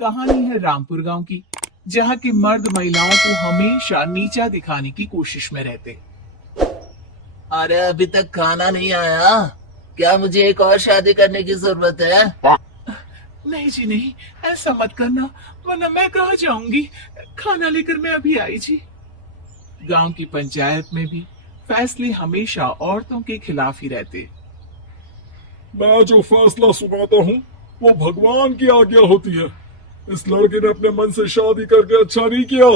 कहानी है रामपुर गांव की, जहां के मर्द महिलाओं को हमेशा नीचा दिखाने की कोशिश में रहते। अरे अभी तक खाना नहीं आया। क्या मुझे एक और शादी करने की जरूरत है? नहीं जी नहीं, ऐसा मत करना, वरना मैं कहाँ जाऊंगी। खाना लेकर मैं अभी आई जी। गांव की पंचायत में भी फैसले हमेशा औरतों के खिलाफ ही रहते। मैं जो फैसला सुनाता हूँ वो भगवान की आज्ञा होती है। इस लड़के ने अपने मन से शादी करके अच्छा नहीं किया।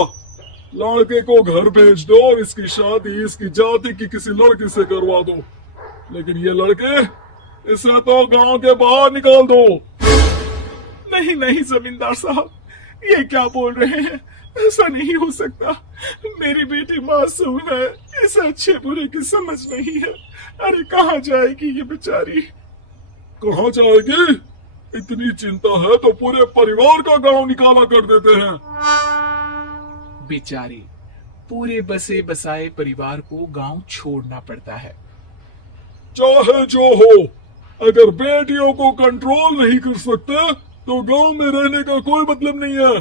लड़के को घर भेज दो और इसकी शादी इसकी जाति की किसी लड़की से करवा दो। लेकिन ये लड़के, इसे तो गांव के बाहर निकाल दो। नहीं नहीं जमींदार साहब, ये क्या बोल रहे हैं? ऐसा नहीं हो सकता। मेरी बेटी मासूम है, इसे अच्छे बुरे की समझ नहीं है। अरे कहाँ जाएगी ये बेचारी? कहाँ जाएगी? इतनी चिंता है तो पूरे परिवार का गांव निकाला कर देते हैं। बेचारे पूरे बसे बसाए परिवार को गांव छोड़ना पड़ता है। चाहे जो हो, अगर बेटियों को कंट्रोल नहीं कर सकते तो गांव में रहने का कोई मतलब नहीं है।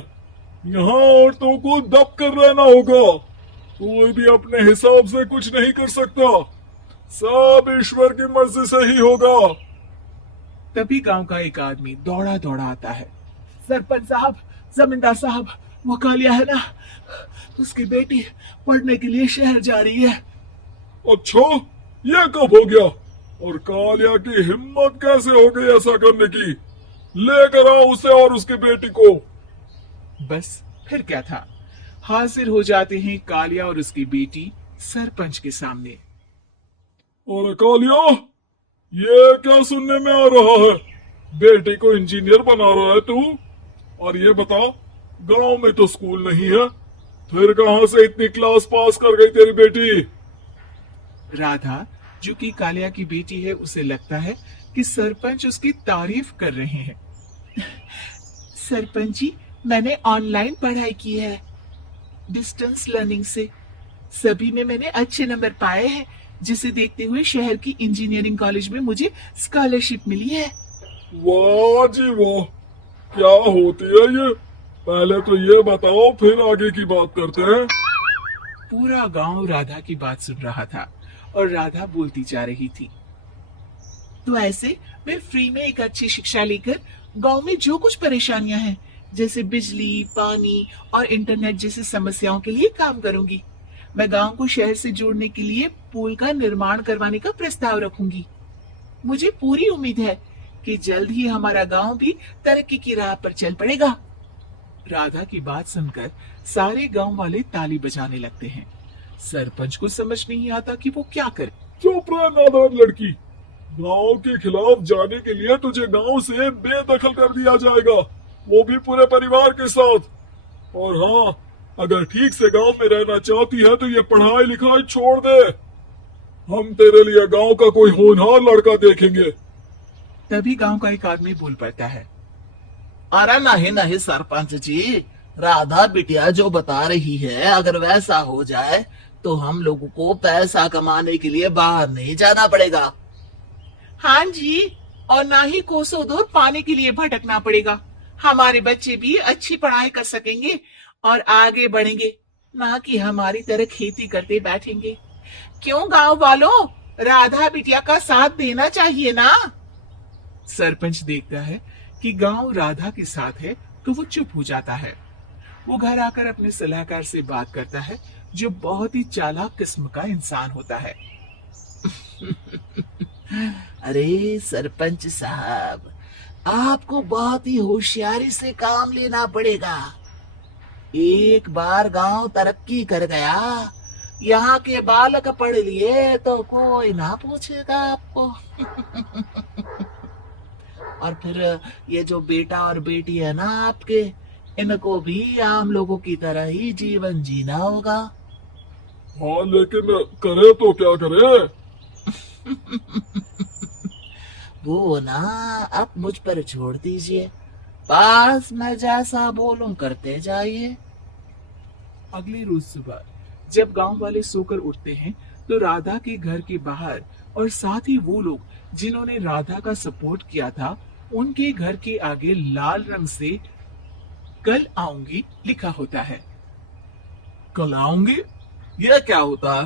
यहाँ औरतों को दब कर रहना होगा। कोई भी अपने हिसाब से कुछ नहीं कर सकता। सब ईश्वर की मर्जी से ही होगा। तभी गांव का एक आदमी दौड़ा दौड़ा आता है। सरपंच साहब, जमींदार साहब, वो कालिया है ना, उसकी बेटी पढ़ने के लिए शहर जा रही है। अच्छा, ये कब हो गया? और कालिया की हिम्मत कैसे हो गई ऐसा करने की? लेकर आओ उसे और उसकी बेटी को। बस फिर क्या था, हाजिर हो जाते हैं कालिया और उसकी बेटी सरपंच के सामने। और कालिया, ये क्या सुनने में आ रहा है? बेटी को इंजीनियर बना रहा है तू? और ये बता, गांव में तो स्कूल नहीं है, फिर कहां से इतनी क्लास पास कर गई तेरी बेटी? राधा, जो कि कालिया की बेटी है, उसे लगता है कि सरपंच उसकी तारीफ कर रहे हैं। सरपंच जी, मैंने ऑनलाइन पढ़ाई की है, डिस्टेंस लर्निंग से। सभी में मैंने अच्छे नंबर पाए हैं, जिसे देखते हुए शहर की इंजीनियरिंग कॉलेज में मुझे स्कॉलरशिप मिली है। वाह जी वाह, क्या होती है ये? पहले तो ये बताओ, फिर आगे की बात करते हैं। पूरा गांव राधा की बात सुन रहा था और राधा बोलती जा रही थी। तो ऐसे मैं फ्री में एक अच्छी शिक्षा लेकर गांव में जो कुछ परेशानियां हैं, जैसे बिजली, पानी और इंटरनेट जैसी समस्याओं के लिए काम करूंगी। मैं गांव को शहर से जोड़ने के लिए पुल का निर्माण करवाने का प्रस्ताव रखूंगी। मुझे पूरी उम्मीद है कि जल्द ही हमारा गांव भी तरक्की की राह पर चल पड़ेगा। राधा की बात सुनकर सारे गांव वाले ताली बजाने लगते हैं। सरपंच को समझ नहीं आता कि वो क्या करे। चुप रह नादान लड़की। गांव के खिलाफ जाने के लिए तुझे गांव से बेदखल कर दिया जाएगा, वो भी पूरे परिवार के साथ। और हाँ, अगर ठीक से गांव में रहना चाहती है तो ये पढ़ाई लिखाई छोड़ दे। हम तेरे लिए गांव का कोई होनहार लड़का देखेंगे। तभी गांव का एक आदमी बोल पड़ता है। अरे नहीं नहीं सरपंच जी, राधा बिटिया जो बता रही है, अगर वैसा हो जाए तो हम लोगों को पैसा कमाने के लिए बाहर नहीं जाना पड़ेगा। हाँ जी, और ना ही कोसों दूर पाने के लिए भटकना पड़ेगा। हमारे बच्चे भी अच्छी पढ़ाई कर सकेंगे और आगे बढ़ेंगे, ना कि हमारी तरह खेती करते बैठेंगे। क्यों गांव वालों, राधा बिटिया का साथ देना चाहिए ना। सरपंच देखता है कि गांव राधा के साथ है तो वो चुप हो जाता है। वो घर आकर अपने सलाहकार से बात करता है, जो बहुत ही चालाक किस्म का इंसान होता है। अरे सरपंच साहब, आपको बहुत ही होशियारी से काम लेना पड़ेगा। एक बार गांव तरक्की कर गया, यहाँ के बालक पढ़ लिए तो कोई ना पूछेगा आपको। और फिर ये जो बेटा और बेटी है ना आपके, इनको भी आम लोगों की तरह ही जीवन जीना होगा। हाँ, लेकिन करे तो क्या करे? वो ना आप मुझ पर छोड़ दीजिए, बस मैं जैसा बोलूं करते जाइए। अगले रोज सुबह जब गांव वाले सोकर उठते हैं तो राधा के घर के बाहर और साथ ही वो लोग जिन्होंने राधा का सपोर्ट किया था, उनके घर के आगे लाल रंग से कल आऊंगी लिखा होता है। कल आऊंगी, यह क्या होता है?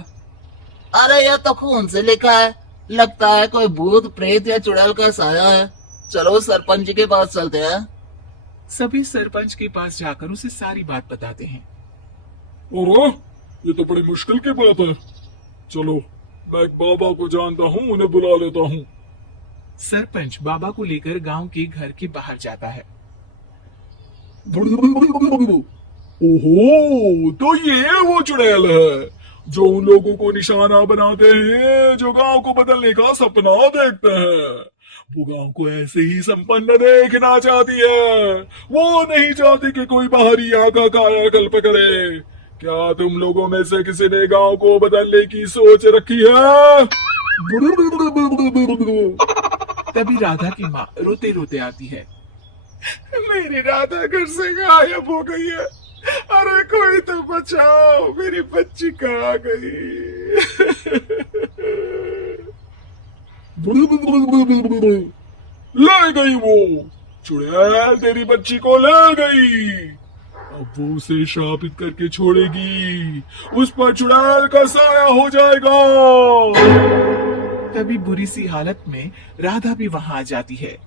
अरे यह तो खून से लिखा है, लगता है कोई भूत प्रेत या चुड़ैल का साया है। चलो सरपंच जी के पास चलते हैं। सभी सरपंच के पास जाकर उसे सारी बात बताते हैं। और ये तो बड़ी मुश्किल की बात है। चलो, मैं एक बाबा को जानता हूँ, उन्हें बुला लेता हूँ। सरपंच बाबा को लेकर गांव के घर के बाहर जाता है। ओहो, तो ये वो चुड़ैल है जो उन लोगों को निशाना बनाते हैं जो गांव को बदलने का सपना देखते हैं। वो गांव को ऐसे ही संपन्न देखना चाहती है। वो नहीं चाहती कि कोई बाहरी यहाँ का कायाकल्प करे। क्या तुम लोगों में से किसी ने गांव को बदलने की सोच रखी है? तभी राधा की माँ रोते रोते आती है। मेरी राधा घर से गायब हो गई है। अरे कोई तो बचाओ, मेरी बच्ची कहाँ गई? ले गई वो चुड़ैल, तेरी बच्ची को ले गई। अब वो उसे शापित करके छोड़ेगी, उस पर चुड़ैल का साया हो जाएगा। तभी बुरी सी हालत में राधा भी वहां आ जाती है।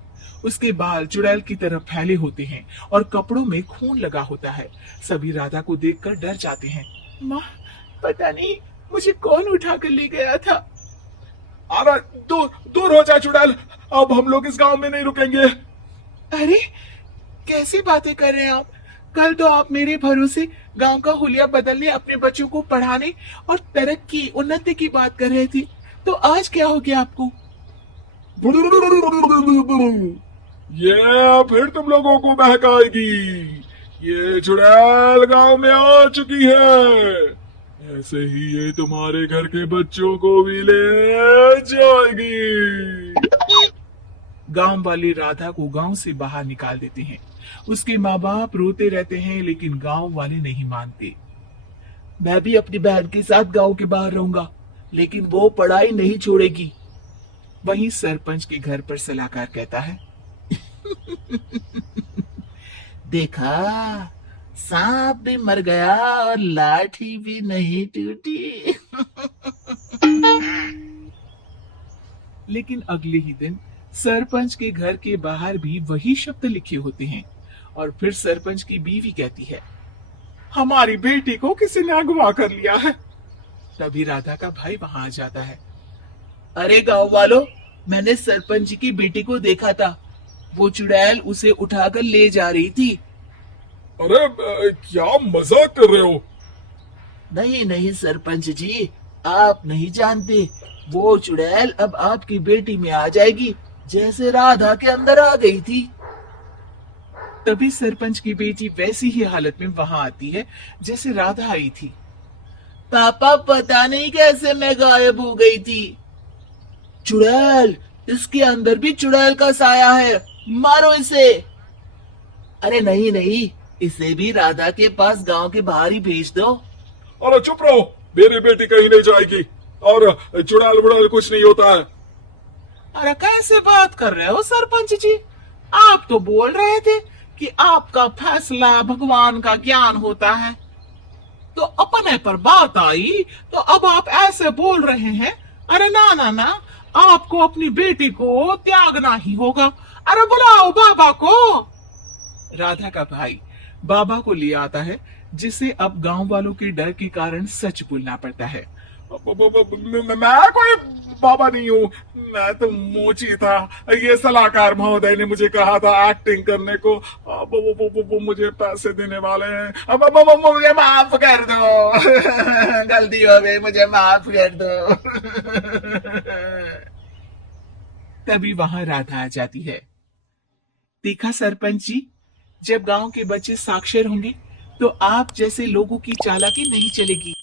उसके बाल चुड़ैल की तरफ फैले होते हैं और कपड़ों में खून लगा होता है। सभी राधा को देखकर डर जाते हैं। माँ, पता नहीं मुझे कौन उठा कर ले गया था। अरे दूर हो जा चुड़ैल, अब हम लोग इस गांव में नहीं रुकेंगे। अरे कैसी बातें कर रहे हैं आप? कल तो आप मेरे भरोसे गांव का हुलिया बदलने, अपने बच्चों को पढ़ाने और तरक्की उन्नति की बात कर रहे थे, तो आज क्या हो गया आपको? ये फिर तुम लोगों को बहकाएगी। ये चुड़ैल गांव में आ चुकी है। ऐसे ही ये तुम्हारे घर के बच्चों को भी ले जाएगी। गांव वाले राधा को गांव से बाहर निकाल देते हैं। उसके माँ बाप रोते रहते हैं, लेकिन गांव वाले नहीं मानते। मैं भी अपनी बहन के साथ गांव के बाहर रहूंगा, लेकिन वो पढ़ाई नहीं छोड़ेगी। वहीं सरपंच के घर पर सलाहकार कहता है। देखा, सांप भी मर गया और लाठी भी नहीं टूटी। लेकिन अगले ही दिन सरपंच के घर के बाहर भी वही शब्द लिखे होते हैं। और फिर सरपंच की बीवी कहती है, हमारी बेटी को किसी ने अगवा कर लिया है। तभी राधा का भाई वहां आ जाता है। अरे गांव वालों, मैंने सरपंच जी की बेटी को देखा था। वो चुड़ैल उसे उठाकर ले जा रही थी। अरे क्या मजाक कर रहे हो? नहीं नहीं सरपंच जी, आप नहीं जानते। वो चुड़ैल अब आपकी बेटी में आ जाएगी, जैसे राधा के अंदर आ गई थी। तभी सरपंच की बेटी वैसी ही हालत में वहां आती है जैसे राधा आई थी। पापा, पता नहीं कैसे मैं गायब हो गई थी। चुड़ैल, इसके अंदर भी चुड़ैल का साया है, मारो इसे। अरे नहीं नहीं, इसे भी राधा के पास गांव के बाहर ही भेज दो। अरे चुप रहो, मेरी बेटी कहीं नहीं जाएगी और चुड़ैल बुड़ैल कुछ नहीं होता है। अरे कैसे बात कर रहे हो सरपंच जी? आप तो बोल रहे थे कि आपका फैसला भगवान का ज्ञान होता है, तो अपने पर बात आई तो अब आप ऐसे बोल रहे हैं। अरे ना ना ना, आपको अपनी बेटी को त्यागना ही होगा। अरे बुलाओ बाबा को। राधा का भाई बाबा को ले आता है, जिसे अब गांव वालों के डर के कारण सच बोलना पड़ता है। मैं कोई बाबा नहीं हूँ, मैं तो मोची था। ये सलाहकार महोदय ने मुझे कहा था एक्टिंग करने को। अब वो मुझे पैसे देने वाले हैं। अब मुझे माफ कर दो। गलती हो गई, मुझे माफ कर दो। तभी वहां राधा आ जाती है। देखा सरपंच जी, जब गांव के बच्चे साक्षर होंगे तो आप जैसे लोगों की चालाकी नहीं चलेगी।